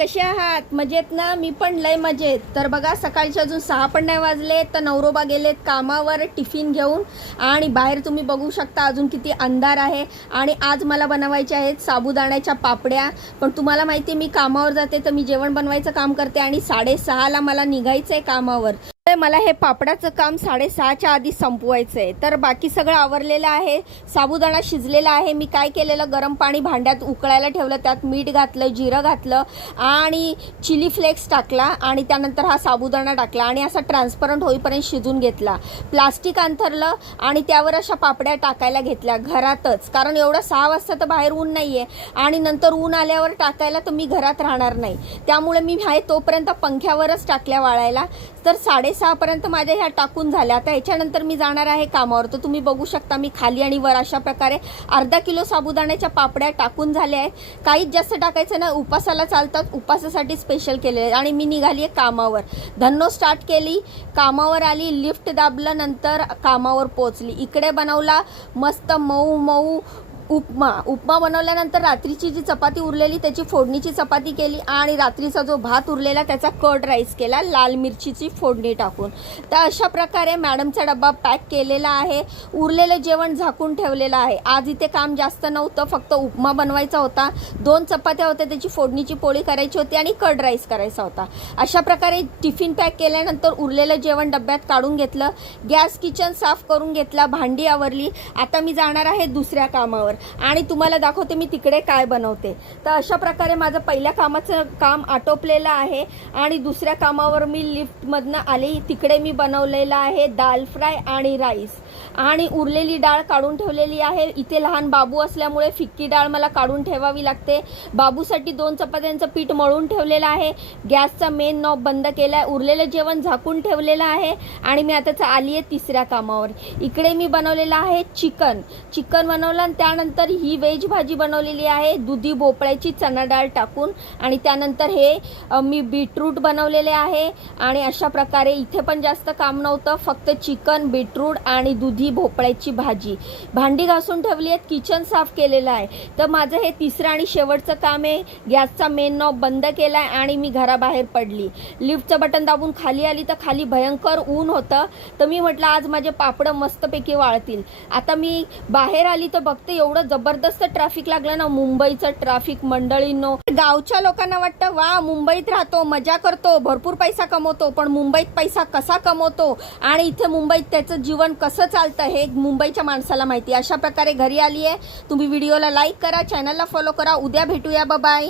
कसे आहात? मजेत ना? मी पण लय मजेत. तर बघा सकाळचे अजून 6 पण नाही वाजले तर नवरोबा गेलेत कामावर टिफिन घेऊन आणि बाहेर तुम्ही बघू शकता अजून किती अंधार आहे. आणि आज मला बनवायचे आहेत साबुदाण्याच्या पापड्या. पण तुम्हाला माहिती आहे मी कामावर जाते तर मी जेवण बनवायचं काम करते आणि 6:30ला मला निघायचं आहे कामावर. मला हे पापडाचं काम 6:30च्या आधी संपवायचं आहे. तर बाकी सगळं आवरलेलं आहे. साबुदाणा शिजलेला आहे. मी काय केलेलं गरम पाणी भांड्यात उकळायला ठेवलं, त्यात मीठ घातलं, जिरं घातलं आणि चिली फ्लेक्स टाकला आणि त्यानंतर हा साबुदाणा टाकला आणि असा ट्रान्सपरंट होईपर्यंत शिजून घेतला. प्लास्टिक अंथरलं आणि त्यावर अशा पापड्या टाकायला घेतल्या घरातच, कारण एवढं 6 वाजता तर बाहेर ऊन नाही आहे आणि नंतर ऊन आल्यावर टाकायला तर मी घरात राहणार नाही. त्यामुळे मी आहे तोपर्यंत पंख्यावरच टाकल्या वाळायला. तर 6:30 पर्यंत माझ्या ह्या टाकून झाल्या. आता ह्याच्यानंतर मी जाणार आहे कामावर. तर तुम्ही बघू शकता मी खाली आणि वर अशा प्रकारे अर्धा किलो साबुदाण्याच्या पापड्या टाकून झाल्या आहेत. काहीच जास्त टाकायचं नाही, उपासाला चालतात, उपासासाठी स्पेशल केले. आणि मी निघाली आहे कामावर. धन्नो स्टार्ट केली, कामावर आली, लिफ्ट दाबलं, नंतर कामावर पोहोचली. इकडे बनवला मस्त मऊ मऊ उपमा बनवल्यानंतर रात्रीची जी चपाती उरलेली त्याची फोडणीची चपाती केली आणि रात्रीचा जो भात उरलेला त्याचा कर्ड राईस केला लाल मिरचीची फोडणी टाकून. तर अशा प्रकारे मॅडमचा डब्बा पॅक केलेला आहे. उरलेलं जेवण झाकून ठेवलेलं आहे. आज इथे काम जास्त नव्हतं, फक्त उपमा बनवायचा होता, 2 चपात्या होत्या, त्याची फोडणीची पोळी करायची होती आणि कर्ड राईस करायचा होता. अशा प्रकारे टिफिन पॅक केल्यानंतर उरलेलं जेवण डब्यात काढून घेतलं. गॅस किचन साफ करून घेतला, भांडी आवरली. आता मी जाणार आहे दुसऱ्या कामावर आणि तुम्हाला दाखवते मी तिकडे काय बनवते. तर अशा प्रकारे माझं पहिल्या कामाचं काम आटोपलेलं आहे आणि दुसऱ्या कामावर मी लिफ्टमधनं आले. तिकडे मी बनवलेलं आहे दाल फ्राय आणि राईस आणि उरलेली डाळ काढून ठेवलेली आहे. इथे लहान बाबू असल्यामुळे फिक्की डाळ मला काढून ठेवावी लागते. बाबूसाठी 2 चपात्यांचं पीठ मळून ठेवलेलं आहे. गॅसचा मेन नॉब बंद केला आहे. उरलेलं जेवण झाकून ठेवलेलं आहे आणि मी आता आली आहे तिसऱ्या कामावर. इकडे मी बनवलेलं आहे चिकन बनवलं आणि त्यानंतर ही व्हेज भाजी बनवलेली आहे दुधी भोपळ्याची चना डाळ टाकून. आणि त्यानंतर हे मी बीटरूट बनवलेले आहे. आणि अशा प्रकारे इथे पण जास्त काम नव्हतं, फक्त चिकन, बीटरूट आणि दुधी भोपळ्याची भाजी. भांडी घासून ठेवली आहेत, किचन साफ केलेलं आहे. तर माझं हे तिसरं आणि शेवटचं काम आहे. गॅसचा मेन नॉब बंद केला आहे आणि मी घराबाहेर पडली. लिफ्टचं बटन दाबून खाली आली तर खाली भयंकर ऊन होतं. तर मी म्हटलं आज माझे पापडं मस्तपैकी वाळतील. आता मी बाहेर आली तर बघते एवढं जबरदस्त ट्रॅफिक लागलं ना, मुंबईचं ट्रॅफिक मंडळींनो. गावच्या लोकांना वाटतं वा मुंबईत राहतो, मजा करतो, भरपूर पैसा कमवतो. पण मुंबईत पैसा कसा कमवतो आणि इथे मुंबईत त्याचं जीवन कसं चालतं हे मुंबईच्या माणसाला माहिती. अशा प्रकारे घरी आली आहे. तुम्ही व्हिडिओला लाईक करा, चॅनलला फॉलो करा. उद्या भेटूया, बाय.